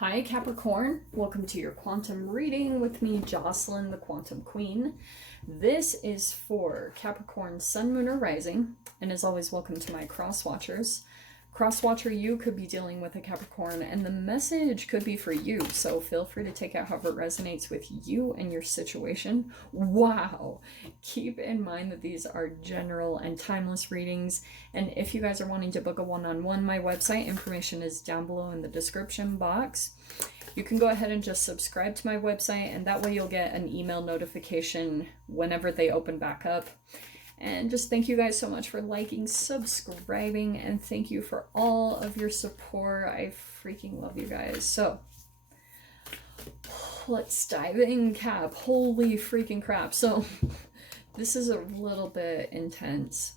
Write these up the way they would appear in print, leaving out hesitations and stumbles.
Hi Capricorn, welcome to your quantum reading with me, Jocelyn, the Quantum Queen. This is for Capricorn Sun, Moon, or Rising, and as always, welcome to my cross watchers. Cross watcher, you could be dealing with a Capricorn, and the message could be for you, so feel free to take out however it resonates with you and your situation. Wow! Keep in mind that these are general and timeless readings, and if you guys are wanting to book a one-on-one, my website information is down below in the description box. You can go ahead and just subscribe to my website, and that way you'll get an email notification whenever they open back up. And just thank you guys so much for liking, subscribing, and thank you for all of your support. I freaking love you guys. So, let's dive in, Cap. Holy freaking crap. So, this is a little bit intense.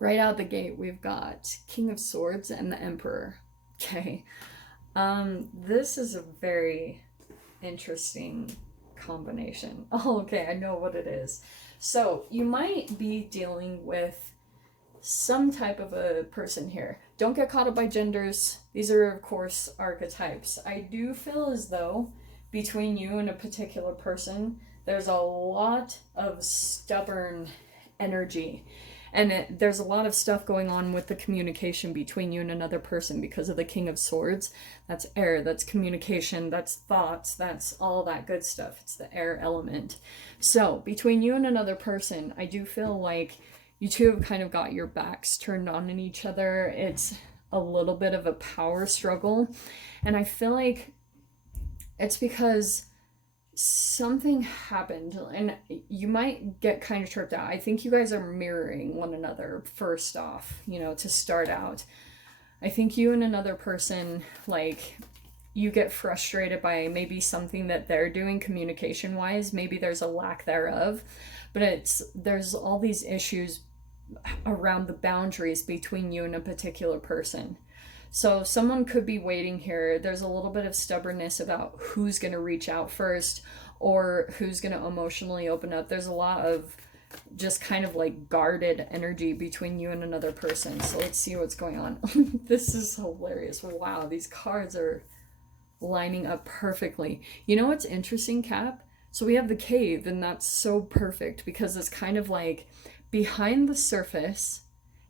Right out the gate, we've got King of Swords and the Emperor. Okay. This is a very interesting combination. Oh, okay, I know what it is. So you might be dealing with some type of a person here. Don't get caught up by genders. These are, of course, archetypes. I do feel as though between you and a particular person, there's a lot of stubborn energy. And there's a lot of stuff going on with the communication between you and another person because of the King of Swords. That's air, that's communication, that's thoughts, that's all that good stuff. It's the air element. So between you and another person, I do feel like you two have kind of got your backs turned on each other. It's a little bit of a power struggle. And I feel like it's because something happened, and you might get kind of tripped out. I think you guys are mirroring one another first off, to start out. I think you and another person, like, you get frustrated by maybe something that they're doing communication wise. Maybe there's a lack thereof, but there's all these issues around the boundaries between you and a particular person. So someone could be waiting here. There's a little bit of stubbornness about who's going to reach out first or who's going to emotionally open up. There's a lot of just kind of like guarded energy between you and another person. So let's see what's going on. This is hilarious. Wow, these cards are lining up perfectly. You know what's interesting, Cap? So we have the cave, and that's so perfect because it's kind of like behind the surface.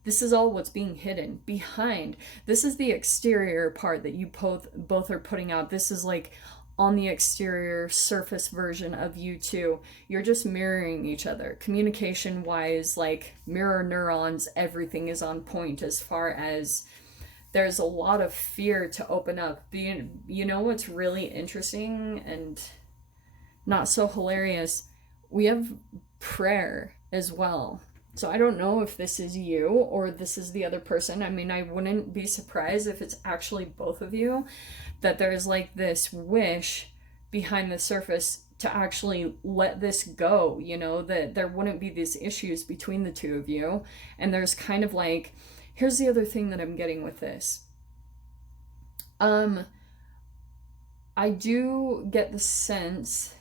This is all what's being hidden behind. This is the exterior part that you both are putting out. This is like on the exterior surface version of you two. You're just mirroring each other. Communication wise, like mirror neurons, everything is on point as far as there's a lot of fear to open up. You know what's really interesting and not so hilarious? We have prayer as well. So I don't know if this is you or this is the other person. I mean, I wouldn't be surprised if it's actually both of you, that there's like this wish behind the surface to actually let this go, that there wouldn't be these issues between the two of you. And there's kind of like, here's the other thing that I'm getting with this. I do get the sense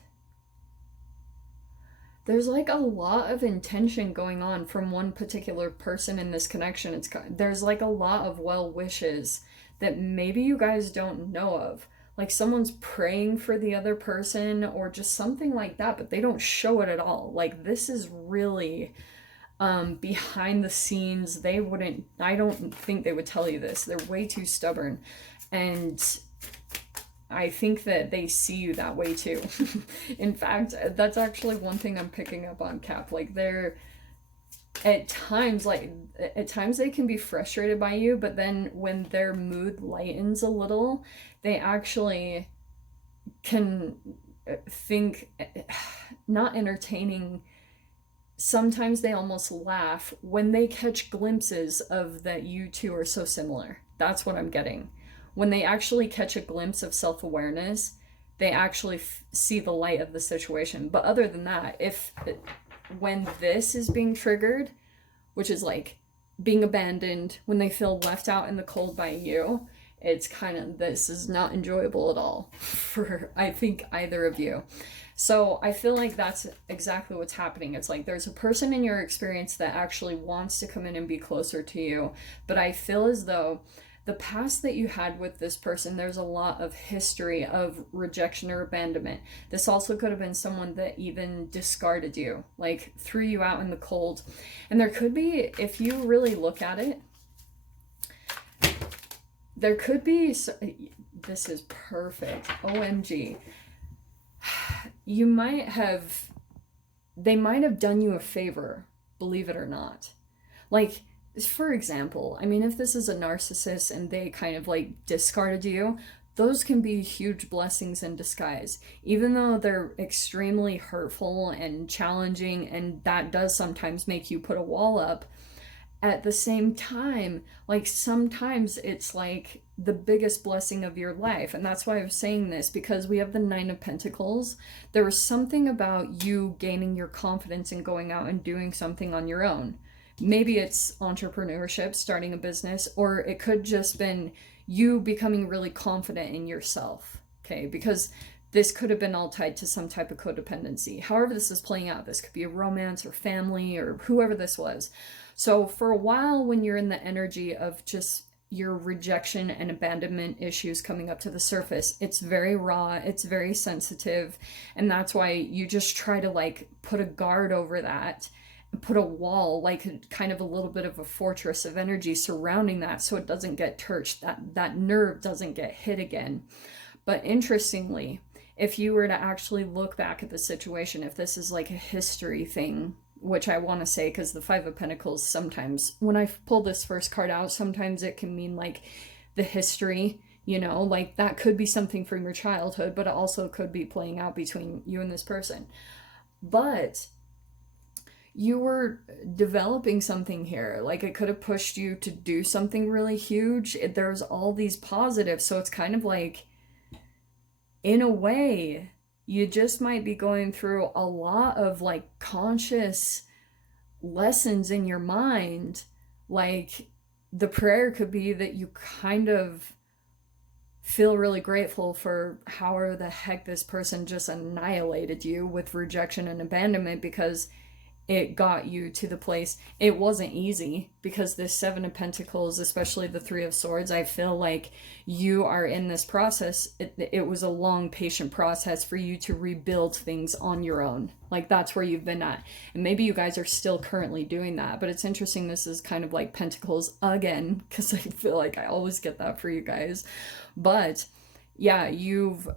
there's like a lot of intention going on from one particular person in this connection. There's like a lot of well wishes that maybe you guys don't know of. Like someone's praying for the other person or just something like that, but they don't show it at all. Like this is really behind the scenes. I don't think they would tell you this. They're way too stubborn. And I think that they see you that way too. In fact, that's actually one thing I'm picking up on, Cap. Like at times they can be frustrated by you, but then when their mood lightens a little, they actually can think, not entertaining. Sometimes they almost laugh when they catch glimpses of that you two are so similar. That's what I'm getting. When they actually catch a glimpse of self-awareness, they actually see the light of the situation. But other than that, when this is being triggered, which is like being abandoned, when they feel left out in the cold by you, it's kind of, this is not enjoyable at all for, I think, either of you. So I feel like that's exactly what's happening. It's like there's a person in your experience that actually wants to come in and be closer to you, but I feel as though the past that you had with this person, there's a lot of history of rejection or abandonment. This also could have been someone that even discarded you, like threw you out in the cold. And there could be, if you really look at it, there could be, this is perfect, OMG. You might have, they might have done you a favor, believe it or not. Like, for example, I mean, if this is a narcissist and they kind of like discarded you, those can be huge blessings in disguise. Even though they're extremely hurtful and challenging, and that does sometimes make you put a wall up, at the same time, like sometimes it's like the biggest blessing of your life. And that's why I was saying this, because we have the Nine of Pentacles. There was something about you gaining your confidence and going out and doing something on your own. Maybe it's entrepreneurship, starting a business, or it could just been you becoming really confident in yourself, okay? Because this could have been all tied to some type of codependency. However this is playing out, this could be a romance or family or whoever this was. So for a while, when you're in the energy of just your rejection and abandonment issues coming up to the surface, it's very raw, it's very sensitive, and that's why you just try to like put a guard over that, put a wall, like kind of a little bit of a fortress of energy surrounding that so it doesn't get touched, that nerve doesn't get hit again. But interestingly, if you were to actually look back at the situation, if this is like a history thing, which I want to say, because the Five of Pentacles, sometimes when I pull this first card out, sometimes it can mean like the history, you know, like that could be something from your childhood, but it also could be playing out between you and this person. But you were developing something here, like it could have pushed you to do something really huge. There's all these positives, so it's kind of like, in a way, you just might be going through a lot of like conscious lessons in your mind. Like the prayer could be that you kind of feel really grateful for however the heck this person just annihilated you with rejection and abandonment, because it got you to the place. It wasn't easy, because this Seven of Pentacles, especially the Three of Swords, I feel like you are in this process. It was a long, patient process for you to rebuild things on your own. Like that's where you've been at. And maybe you guys are still currently doing that, but it's interesting. This is kind of like Pentacles again, because I feel like I always get that for you guys. But yeah,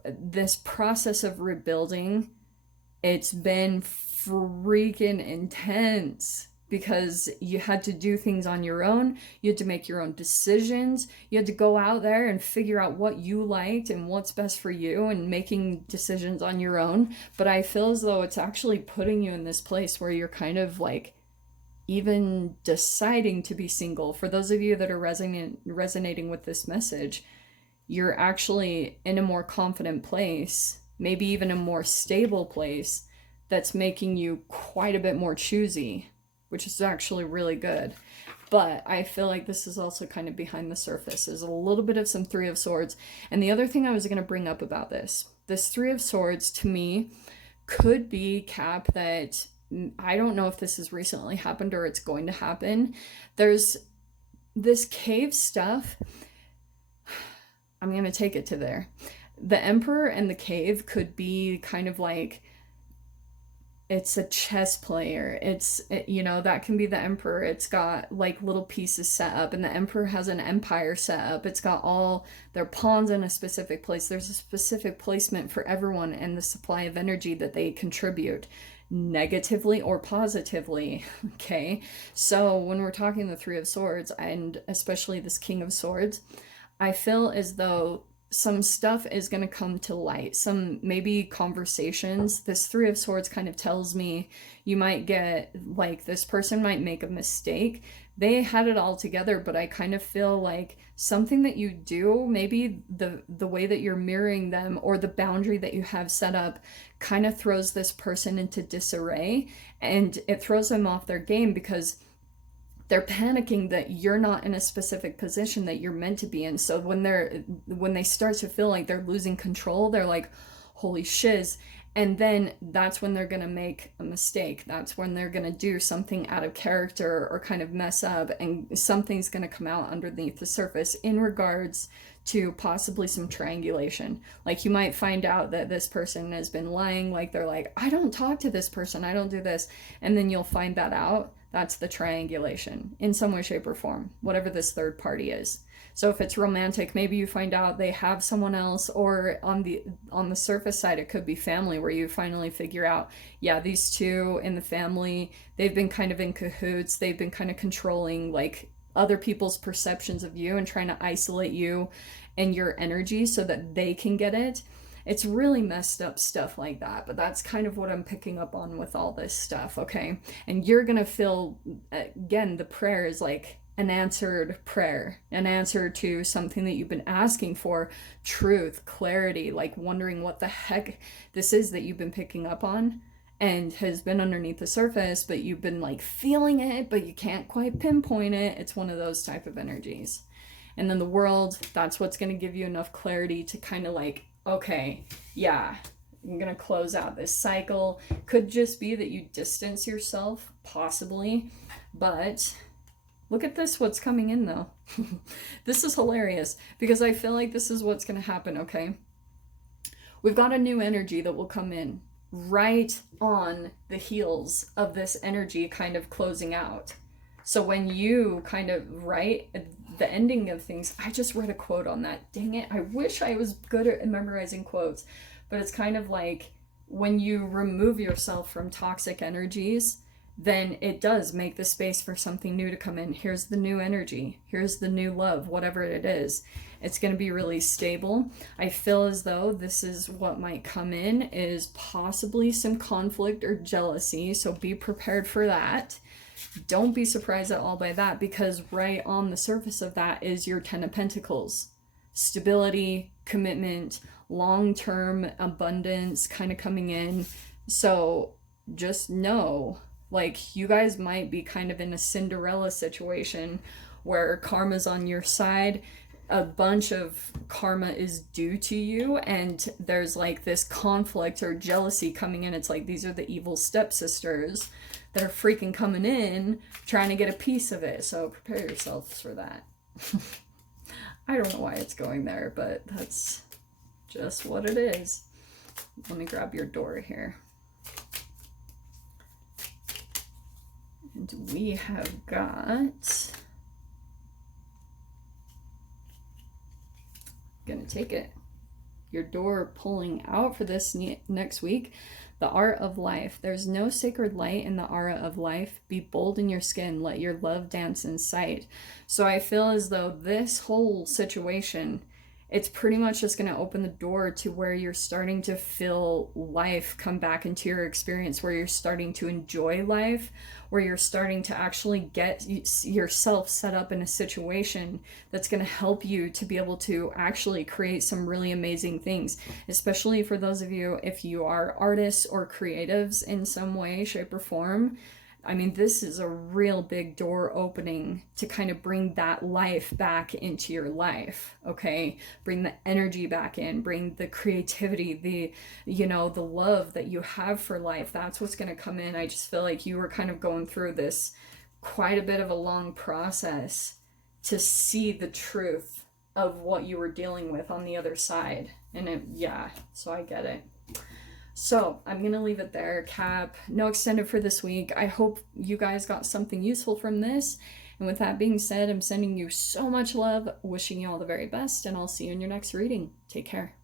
this process of rebuilding, it's been freaking intense, because you had to do things on your own. You had to make your own decisions. You had to go out there and figure out what you liked and what's best for you, and making decisions on your own. But I feel as though it's actually putting you in this place where you're kind of like even deciding to be single. For those of you that are resonating with this message, you're actually in a more confident place, maybe even a more stable place, that's making you quite a bit more choosy, which is actually really good. But I feel like this is also kind of behind the surface. There's a little bit of some Three of Swords. And the other thing I was going to bring up about this Three of Swords to me could be, Cap, that I don't know if this has recently happened or it's going to happen. There's this cave stuff. I'm going to take it to there. The Emperor and the cave could be kind of like, it's a chess player. You know, that can be the Emperor. It's got like little pieces set up, and the Emperor has an empire set up. It's got all their pawns in a specific place. There's a specific placement for everyone and the supply of energy that they contribute, negatively or positively. Okay, so when we're talking the Three of Swords, and especially this King of Swords, I feel as though some stuff is going to come to light, some maybe conversations. This Three of Swords kind of tells me you might get, like, this person might make a mistake. They had it all together, but I kind of feel like something that you do, maybe the way that you're mirroring them or the boundary that you have set up, kind of throws this person into disarray, and it throws them off their game, because they're panicking that you're not in a specific position that you're meant to be in. So when they start to feel like they're losing control, they're like, holy shiz. And then that's when they're going to make a mistake. That's when they're going to do something out of character or kind of mess up, and something's going to come out underneath the surface in regards to possibly some triangulation. Like you might find out that this person has been lying, like they're like, I don't talk to this person, I don't do this. And then you'll find that out. That's the triangulation in some way, shape, or form, whatever this third party is. So if it's romantic, maybe you find out they have someone else, or on the surface side, it could be family, where you finally figure out, yeah, these two in the family, they've been kind of in cahoots, they've been kind of controlling like other people's perceptions of you and trying to isolate you and your energy so that they can get it. It's really messed up stuff like that, but that's kind of what I'm picking up on with all this stuff, okay? And you're gonna feel, again, the prayer is like an answered prayer, an answer to something that you've been asking for, truth, clarity, like wondering what the heck this is that you've been picking up on and has been underneath the surface, but you've been like feeling it, but you can't quite pinpoint it. It's one of those type of energies. And then the world, that's what's going to give you enough clarity to kind of like, okay, yeah, I'm going to close out this cycle. Could just be that you distance yourself, possibly, but look at this, what's coming in though. This is hilarious because I feel like this is what's going to happen, okay? We've got a new energy that will come in right on the heels of this energy kind of closing out. So when you kind of write the ending of things, I just read a quote on that. Dang it, I wish I was good at memorizing quotes, but it's kind of like when you remove yourself from toxic energies, then it does make the space for something new to come in. Here's the new energy. Here's the new love, whatever it is. It's going to be really stable. I feel as though this is what might come in, is possibly some conflict or jealousy. So be prepared for that. Don't be surprised at all by that, because right on the surface of that is your 10 of Pentacles. Stability, commitment, long-term abundance kind of coming in. So just know, like, you guys might be kind of in a Cinderella situation where karma's on your side. A bunch of karma is due to you, and there's like this conflict or jealousy coming in. It's like these are the evil stepsisters that are freaking coming in trying to get a piece of it. So prepare yourselves for that. I don't know why it's going there, but that's just what it is. Let me grab your door here. And we have got, gonna take it, your door pulling out for this next week. The art of life. There's no sacred light in the aura of life. Be bold in your skin. Let your love dance in sight. So I feel as though this whole situation, it's pretty much just going to open the door to where you're starting to feel life come back into your experience, where you're starting to enjoy life, where you're starting to actually get yourself set up in a situation that's going to help you to be able to actually create some really amazing things, especially for those of you, if you are artists or creatives in some way, shape, or form. I mean, this is a real big door opening to kind of bring that life back into your life, okay? Bring the energy back in, bring the creativity, the, you know, the love that you have for life. That's what's going to come in. I just feel like you were kind of going through this quite a bit of a long process to see the truth of what you were dealing with on the other side. And it, yeah, so I get it. So I'm going to leave it there, Cap. No extended for this week. I hope you guys got something useful from this. And with that being said, I'm sending you so much love, wishing you all the very best, and I'll see you in your next reading. Take care.